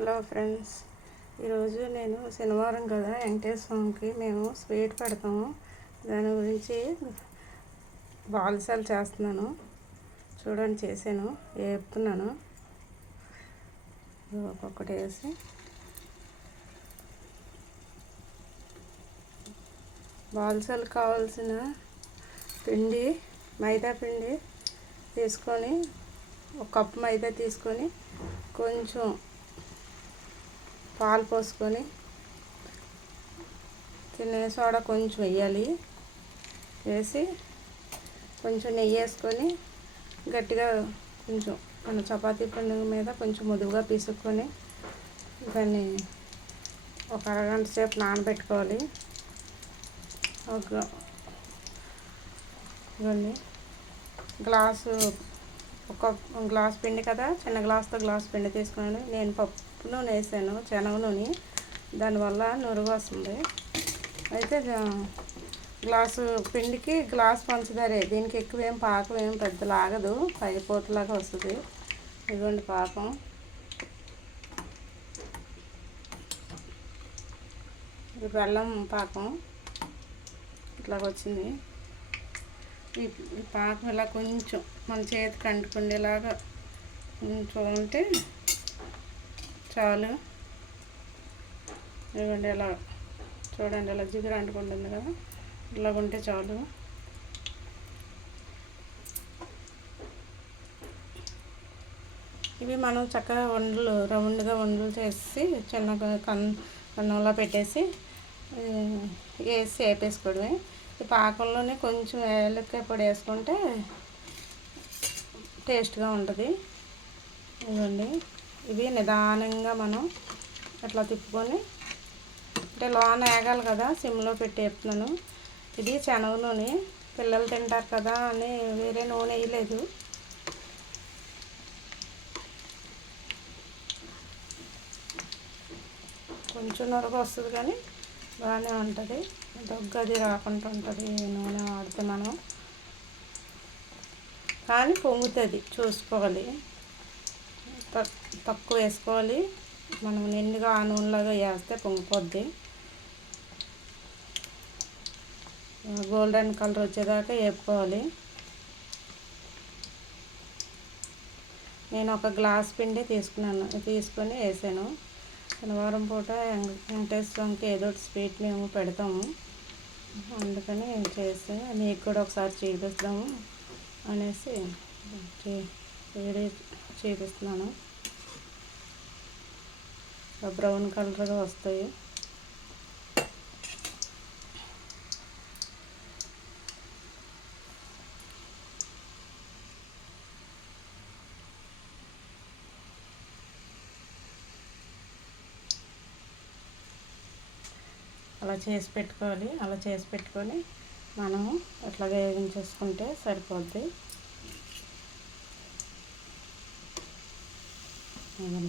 Hello friends, ఈరోజు నేను శనివారం కదా వెంకటేశ్వర స్వామికి మేము స్వీట్ పెడతాము. దాని గురించి బాదుషాలు చేస్తున్నాను. చూడండి, చేశాను, వేపుతున్నాను. ఒక్కొక్కటి వేసి బాదుషాలకు కావాల్సిన పిండి, మైదా పిండి తీసుకొని, ఒక కప్పు మైదా తీసుకొని కొంచెం పాలు పోసుకొని తినే సోడా కొంచెం వేయాలి. వేసి కొంచెం నెయ్యి వేసుకొని గట్టిగా కొంచెం మన చపాతీ పిండి మీద కొంచెం ముదువుగా పీసుకొని దాన్ని ఒక అరగంట సేపు నానబెట్టుకోవాలి. గ్లాసు ఒక గ్లాస్ పిండి కదా, చిన్న గ్లాస్తో గ్లాస్ పిండి తీసుకున్నాను. నేను పప్పు నూనె వేసాను, శనగ నూనె, దానివల్ల నురుగు వస్తుంది. అయితే గ్లాసు పిండికి గ్లాస్ పంచదారే. దీనికి ఎక్కువ ఏం పాకం ఏం పెద్ద లాగదు, పై పూతలాగా వస్తుంది. ఇదిగోండి పాకం. ఇది బెల్లం పాకం ఇట్లాగ వచ్చింది. ఈ పాకం ఇలా కొంచెం మన చేతికి అంటుకుండేలాగా కొంచెం ఉంటే చాలు. ఇవ్వండి, ఇలా చూడండి, ఇలా జిగురు అంటుకుంటుంది కదా, ఇలాగ ఉంటే చాలు. ఇవి మనం చక్కగా రౌండ్గా ఉండలు చేసి చిన్న కన్నంలో పెట్టేసి వేసి వేపేసుకోవడమే. ఈ పాకంలోనే కొంచెం ఏలక్కాయ పొడి వేసుకుంటే టేస్ట్గా ఉంటుంది. ఇవ్వండి, ఇవి నిదానంగా మనం అట్లా తిప్పుకొని, అంటే లోన వేగాలి కదా, సిమ్లో పెట్టి వేపుతున్నాను. ఇది శనగ నూనె, పిల్లలు తింటారు కదా అని వేరే నూనె వేయలేదు. కొంచెం నొరగ వస్తుంది కానీ బాగానే ఉంటుంది. దగ్గది రాకుండా ఉంటుంది నూనె వాడితే మనం. కానీ పొంగుతుంది, చూసుకోవాలి, తక్కువ వేసుకోవాలి. మనం నిండుగా ఆ నూనెలాగా వేస్తే పొంగిపోద్ది. గోల్డెన్ కలర్ వచ్చేదాకా వేపుకోవాలి. నేను ఒక గ్లాస్ పిండి తీసుకొని వేసాను. శనివారం పూట వెంకటేశ్వర స్వామికి ఏదో ఒకటి స్వీట్ మేము పెడతాము, అందుకని చేసి మీకు కూడా ఒకసారి చూపిస్తాము అనేసి వీడియో చూపిస్తున్నాను. బ్రౌన్ కలర్గా వస్తాయి. అలా చేసి పెట్టుకోవాలి. అలా చేసి పెట్టుకొని మనము అట్లా వేగించేసుకుంటే సరిపోద్ది.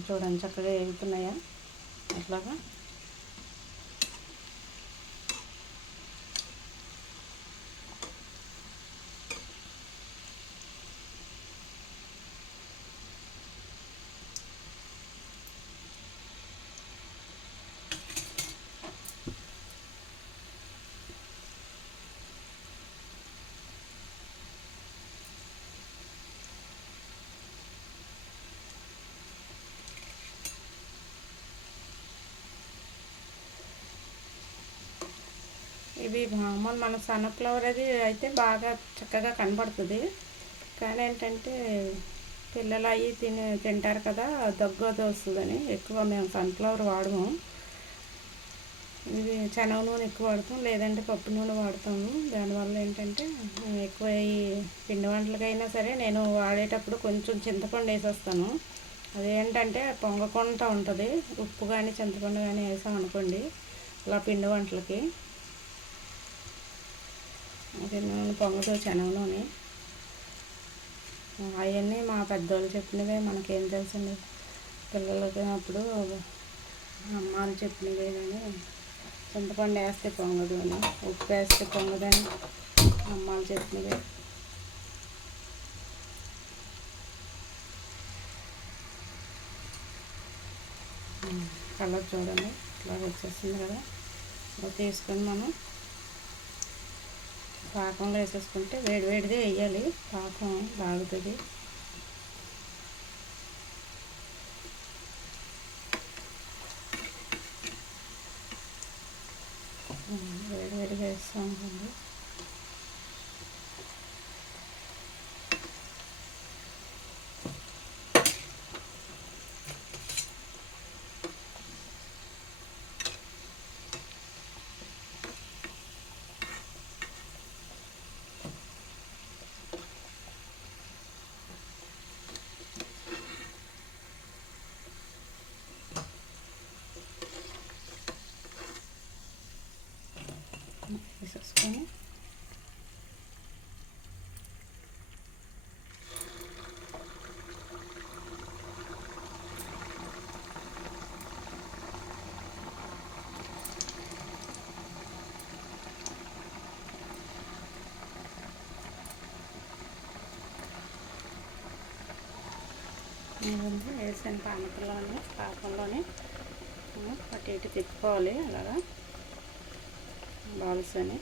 చూడండి, చక్కగా వేగుతున్నాయా అట్లాగా. ఇవి మామూలు మన సన్ఫ్లవర్ అది అయితే బాగా చక్కగా కనబడుతుంది. కానీ ఏంటంటే పిల్లలు అవి తింటారు కదా, దగ్గు అది వస్తుందని ఎక్కువ మేము సన్ఫ్లవర్ వాడము. ఇది శనగ నూనె ఎక్కువ వాడతాం, లేదంటే పప్పు నూనె వాడతాము. దానివల్ల ఏంటంటే ఎక్కువ ఈ పిండి వంటలకైనా సరే నేను వాడేటప్పుడు కొంచెం చింతపండు వేసేస్తాను. అదేంటంటే పొంగకుండా ఉంటుంది. ఉప్పు కానీ చింతపండు కానీ వేసామనుకోండి అలా పిండి వంటలకి, అది నూనె పొంగదు, శనగ నూనె. అవన్నీ మా పెద్దోళ్ళు చెప్పినవే, మనకేం తెలుసండి. పిల్లలకి అప్పుడు అమ్మాలు చెప్పినవే కానీ చింతపండు వేస్తే పొంగదు అని, ఉప్పు వేస్తే పొంగదని అమ్మాలు చెప్పినవే. కలర్ చూడండి ఇట్లా వచ్చేస్తుంది కదా. ఇలా తీసుకొని మనం పాకంలో వేసేసుకుంటే వేడివేడిదే వేయాలి, పాకం బాగుతుంది. వేడివేడిగా వేస్తూ ఉంటుంది. వేసేసుకొని వేసిన పాకంలోనే అటు ఇటు తిప్పుకోవాలి. అలాగా బాల్స్ అని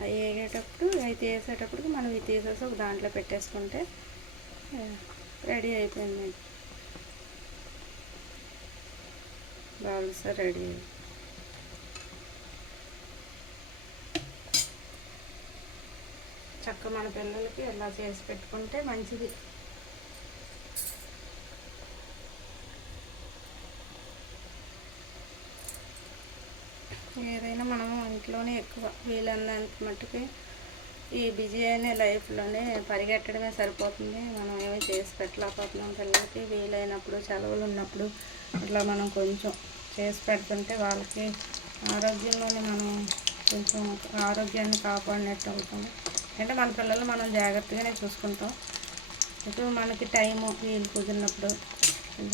అవి వేగేటప్పుడు అవి తీసేటప్పుడు మనం ఇవి తీసేసి ఒక దాంట్లో పెట్టేసుకుంటే రెడీ అయిపోయింది. Balls ready. చక్కగా మన పిల్లలకి ఎలా చేసి పెట్టుకుంటే మంచిది. ఏదైనా మనం ఇంట్లోనే ఎక్కువ వీలైనంత మట్టుకి ఈ బిజీ అయిన లైఫ్లోనే పరిగెట్టడమే సరిపోతుంది. మనం ఏమీ చేసి పెట్టలేకపోతున్నాం పిల్లలకి. వీలైనప్పుడు సెలవులు ఉన్నప్పుడు ఇట్లా మనం కొంచెం చేసి పెడుతుంటే వాళ్ళకి ఆరోగ్యంలోనే మనం కొంచెం ఆరోగ్యాన్ని కాపాడినట్టు అవుతుంది. అంటే మన పిల్లలు మనం జాగ్రత్తగానే చూసుకుంటాం. ఇటు మనకి టైము వీలు కుదిరినప్పుడు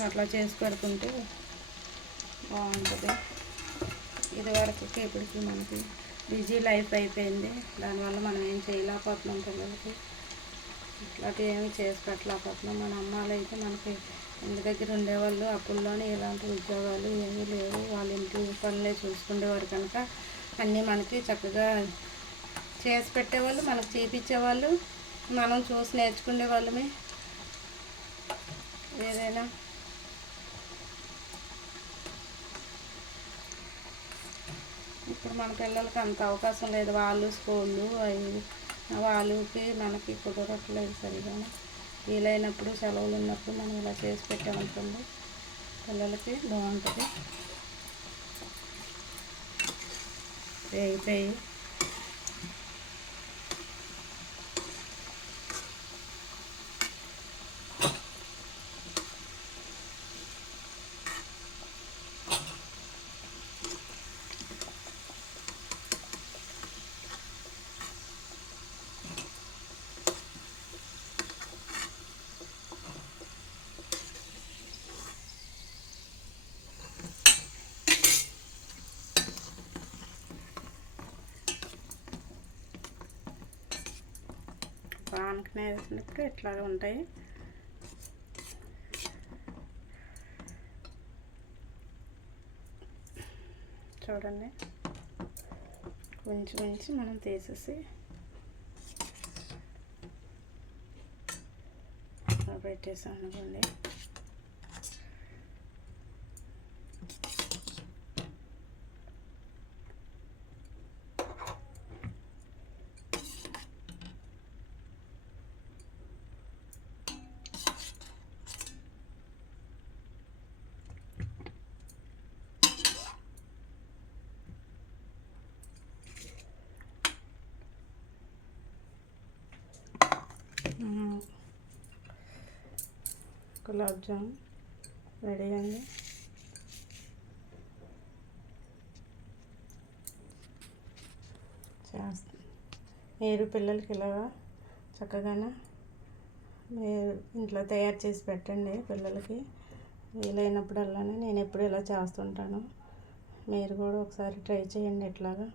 అట్లా చేసి పెడుతుంటే బాగుంటుంది. ఇదివరకు ఇప్పటికి మనకి బిజీ లైఫ్ అయిపోయింది. దానివల్ల మనం ఏం చేయలేకపోతున్నాం పిల్లలకి. ఇట్లాంటివి ఏమి చేసి పెట్టలేకపోతున్నాం. మన అమ్మాలు అయితే మనకి ఇంటి దగ్గర ఉండేవాళ్ళు. అప్పుల్లోనే ఇలాంటి ఉద్యోగాలు ఏమీ లేవు. వాళ్ళ ఇంటి పనులే చూసుకునేవారు కనుక అన్నీ మనకి చక్కగా చేసి పెట్టేవాళ్ళు, మనకు చేయించేవాళ్ళు, మనం చూసి నేర్చుకునే వాళ్ళమే. ఏదైనా ఇప్పుడు మన పిల్లలకి అంత అవకాశం లేదు. వాళ్ళు స్కూళ్ళు అవి వాళ్ళకి మనకి కుదరట్లేదు సరిగా. వీలైనప్పుడు సెలవులు ఉన్నప్పుడు మనం ఇలా చేసి పెట్టామనుకోండి పిల్లలకి బాగుంటుంది. వేగిపోయి పాన్కి వేసినప్పుడు ఇట్లాగే ఉంటాయి. చూడండి కొంచెం మనం తీసేసి పెట్టేసాం అనుకోండి. గులాబ్ జామ్ రెడీ అండి. మీరు పిల్లలకి ఇలాగా చక్కగానే మీరు ఇంట్లో తయారు చేసి పెట్టండి పిల్లలకి. వీలైనప్పుడల్లానే నేను ఎప్పుడు ఇలా చేస్తుంటాను. మీరు కూడా ఒకసారి ట్రై చేయండి ఇట్లాగా.